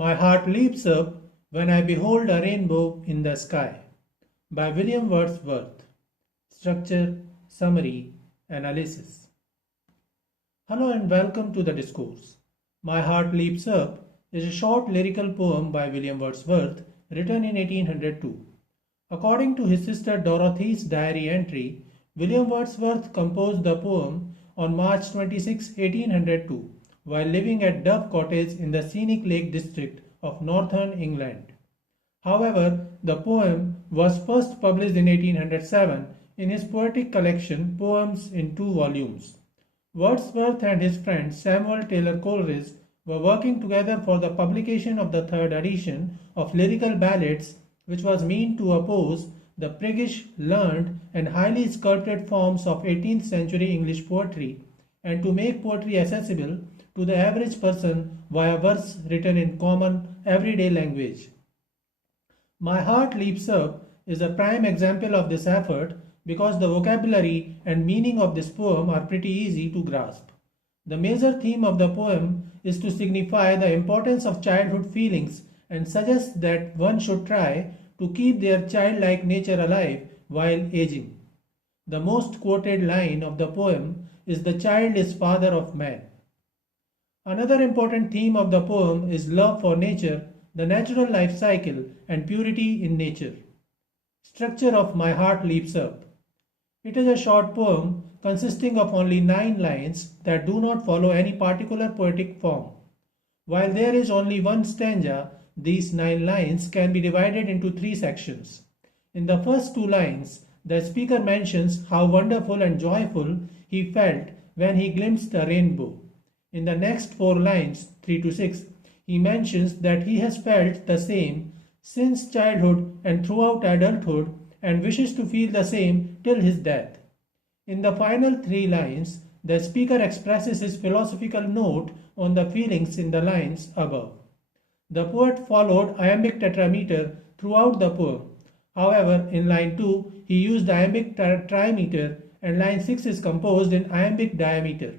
My heart leaps up when I behold a rainbow in the sky. By William Wordsworth. Structure, summary, analysis. Hello and welcome to the discourse. My Heart Leaps Up is a short lyrical poem by William Wordsworth written in 1802. According to his sister Dorothy's diary entry, William Wordsworth composed the poem on March 26, 1802, while living at Dove Cottage in the scenic Lake District of northern England. However, the poem was first published in 1807 in his poetic collection Poems in Two Volumes. Wordsworth and his friend Samuel Taylor Coleridge were working together for the publication of the third edition of Lyrical Ballads, which was meant to oppose the priggish, learned, and highly sculpted forms of 18th century English poetry, and to make poetry accessible to the average person via verse written in common everyday language. My Heart Leaps Up is a prime example of this effort because the vocabulary and meaning of this poem are pretty easy to grasp. The major theme of the poem is to signify the importance of childhood feelings and suggests that one should try to keep their childlike nature alive while aging. The most quoted line of the poem is "The child is father of man." Another important theme of the poem is love for nature, the natural life cycle, and purity in nature. Structure of My Heart Leaps Up. It is a short poem consisting of only 9 lines that do not follow any particular poetic form. While there is only one stanza, these 9 lines can be divided into 3 sections. In the first 2 lines, the speaker mentions how wonderful and joyful he felt when he glimpsed a rainbow. In the next 4 lines, 3 to 6, he mentions that he has felt the same since childhood and throughout adulthood and wishes to feel the same till his death. In the final 3 lines, the speaker expresses his philosophical note on the feelings in the lines above. The poet followed iambic tetrameter throughout the poem. However, in line 2, he used iambic trimeter, and line 6 is composed in iambic diameter.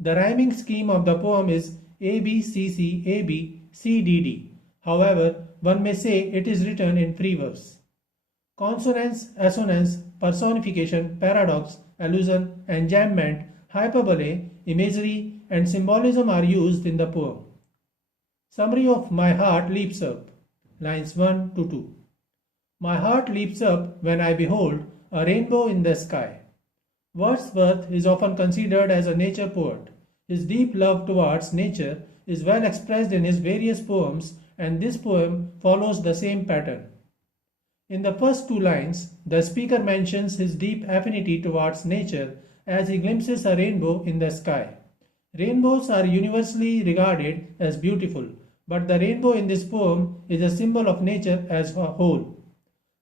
The rhyming scheme of the poem is ABCC AB CDD. However, one may say it is written in free verse. Consonance, assonance, personification, paradox, allusion, enjambment, hyperbole, imagery, and symbolism are used in the poem. Summary of My Heart Leaps Up. Lines 1 to 2. My heart leaps up when I behold a rainbow in the sky. Wordsworth is often considered as a nature poet. His deep love towards nature is well expressed in his various poems, and this poem follows the same pattern. In the first 2 lines, the speaker mentions his deep affinity towards nature as he glimpses a rainbow in the sky. Rainbows are universally regarded as beautiful, but the rainbow in this poem is a symbol of nature as a whole.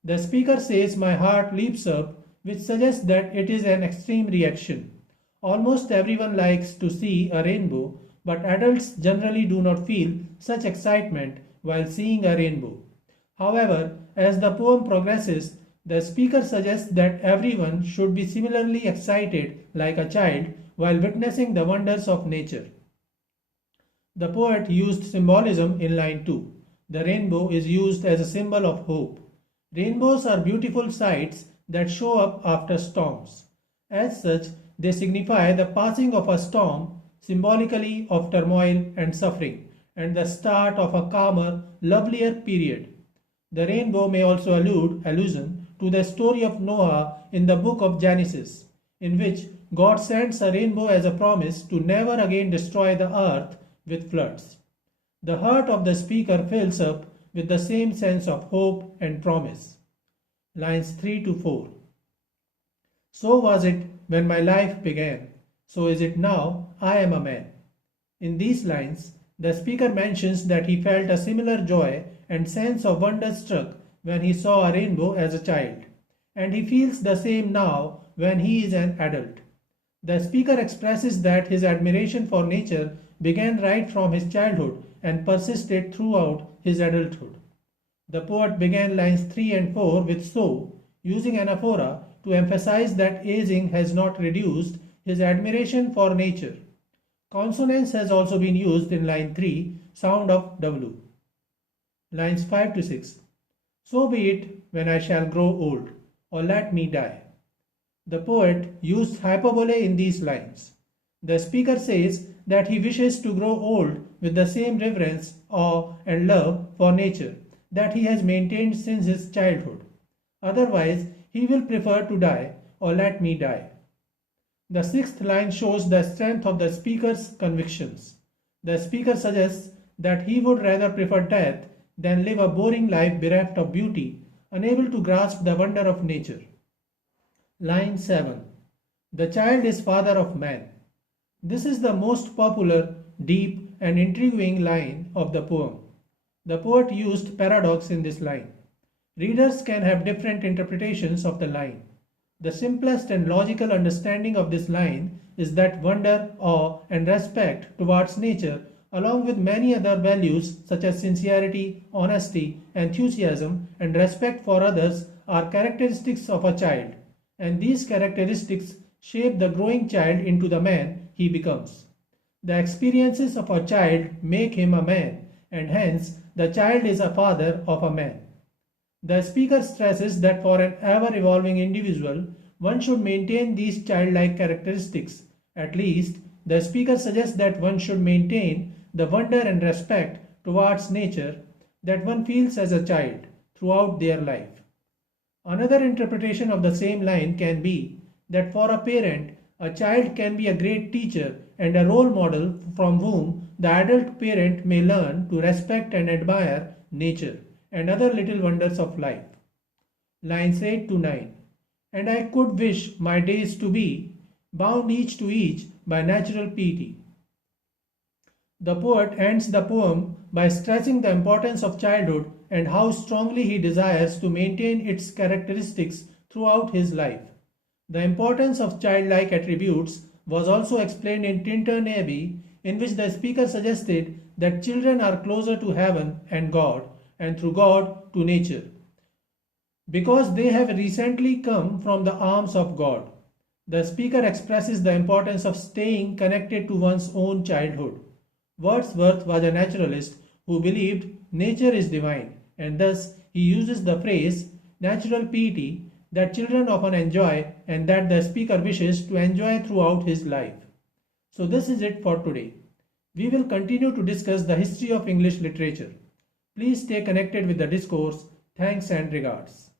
The speaker says my heart leaps up, which suggests that it is an extreme reaction. Almost everyone likes to see a rainbow, but adults generally do not feel such excitement while seeing a rainbow. However, as the poem progresses, the speaker suggests that everyone should be similarly excited like a child while witnessing the wonders of nature. The poet used symbolism in line 2. The rainbow is used as a symbol of hope. Rainbows are beautiful sights that show up after storms. As such, they signify the passing of a storm, symbolically of turmoil and suffering, and the start of a calmer, lovelier period. The rainbow may also allusion to the story of Noah in the book of Genesis, in which God sends a rainbow as a promise to never again destroy the earth with floods. The heart of the speaker fills up with the same sense of hope and promise. Lines 3 to 4. So was it when my life began, so is it now I am a man. In these lines, the speaker mentions that he felt a similar joy and sense of wonderstruck when he saw a rainbow as a child, and he feels the same now when he is an adult. The speaker expresses that his admiration for nature began right from his childhood and persisted throughout his adulthood. The poet began lines 3 and 4 with "so," using anaphora to emphasize that aging has not reduced his admiration for nature. Consonance has also been used in line 3, sound of W. Lines 5 to 6. So be it when I shall grow old, or let me die. The poet used hyperbole in these lines. The speaker says that he wishes to grow old with the same reverence, awe, and love for nature that he has maintained since his childhood. Otherwise, he will prefer to die, or let me die. The sixth line shows the strength of the speaker's convictions. The speaker suggests that he would rather prefer death than live a boring life bereft of beauty, unable to grasp the wonder of nature. Line 7. The child is father of man. This is the most popular, deep, and intriguing line of the poem. The poet used paradox in this line. Readers can have different interpretations of the line. The simplest and logical understanding of this line is that wonder, awe, and respect towards nature, along with many other values such as sincerity, honesty, enthusiasm, and respect for others, are characteristics of a child, and these characteristics shape the growing child into the man he becomes. The experiences of a child make him a man, and hence the child is a father of a man. The speaker stresses that for an ever-evolving individual, one should maintain these childlike characteristics. At least, the speaker suggests that one should maintain the wonder and respect towards nature that one feels as a child throughout their life. Another interpretation of the same line can be that for a parent, a child can be a great teacher and a role model from whom the adult parent may learn to respect and admire nature and other little wonders of life. Lines 8 to 9. And I could wish my days to be bound each to each by natural piety. The poet ends the poem by stressing the importance of childhood and how strongly he desires to maintain its characteristics throughout his life. The importance of childlike attributes was also explained in Tintern Abbey, in which the speaker suggested that children are closer to heaven and God, and through God to nature, because they have recently come from the arms of God. The speaker expresses the importance of staying connected to one's own childhood. Wordsworth was a naturalist who believed nature is divine, and thus he uses the phrase natural piety that children often enjoy and that the speaker wishes to enjoy throughout his life. So this is it for today. We will continue to discuss the history of English literature. Please stay connected with the discourse. Thanks and regards.